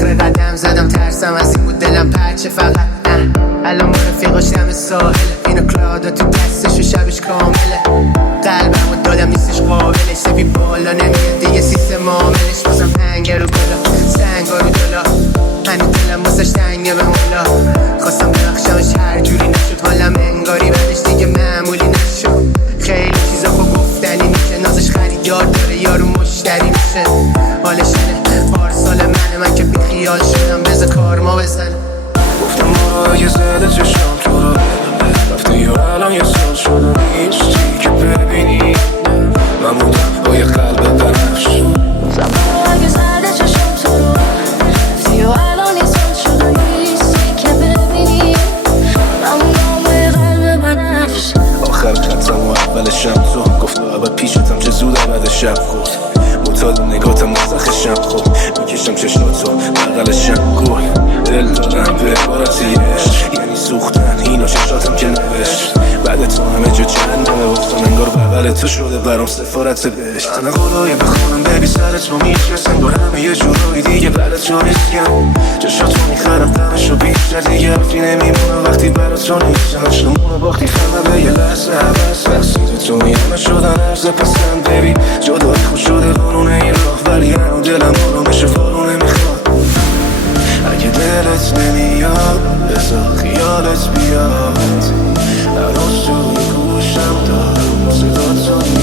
صخره قدم زدم، ترسم از این بود دلم پرچه فقط نه. الان با رفیقاش دم ساحله، اینو کلادا تو دستش و شبش کامله. قلبم و دادم نیستش قابلش، سفی بالا نمیاد دیگه سیستم عاملش. بازم هنگر رو گلا سنگا رو دلا، هنو دلم باسش تنگه به مولا. خواستم ببخشمش هر جوری نشد، حالم انگاری بعدش دیگه معمولی نشد. خیلی چیزا خب گفتنی میشه، نازش خریدار داره یارو مشتری میشه. حالش اینه پارسال من که بی خیال شدم، بذار کارما بزنه. گفتم برو اگه زده چشم تو رو رفته یا الان یه سال شده نیستی که ببینی. من بودم با یه قلب بنفش. گفتم برو اگه زده چشم تو رو رفته یا الان یه سال شده نیستی که ببینی. من بودم با یه قلب بنفش. آخر خطم و اول شب تو گفت اول پیشتم چه زود بعد شب خود معتاد نگاتم مستخشم. خب میکشم چشماتو بغلشم گل دل دادم به عبارتی عشق، یعنی سوختن اینو چشاتم که نوشت. بعد تو همه جا چنده وقتم انگار بغل تو شده برام سفارت بهشت. من قولای بخونم ببی سرت رو میشنسن با همه یه جورایی دیگه بلد تو نیستم. جاشاتو میخرم قمشو بیشتر دیگه حرفی نمیمونه وقتی برات تو نیستم. عشقمونو باختی فهمه به یه لحظه عوض تقصیر تو میامه شدن عرض پسند ببی. جدایی خوش شده قانون این راه ولی هنو دلم آرامش وارو نمیخواد. اگه دلت نمیاد بذار خیالت بیاد، هنوز توی گوشم دارم صدا تو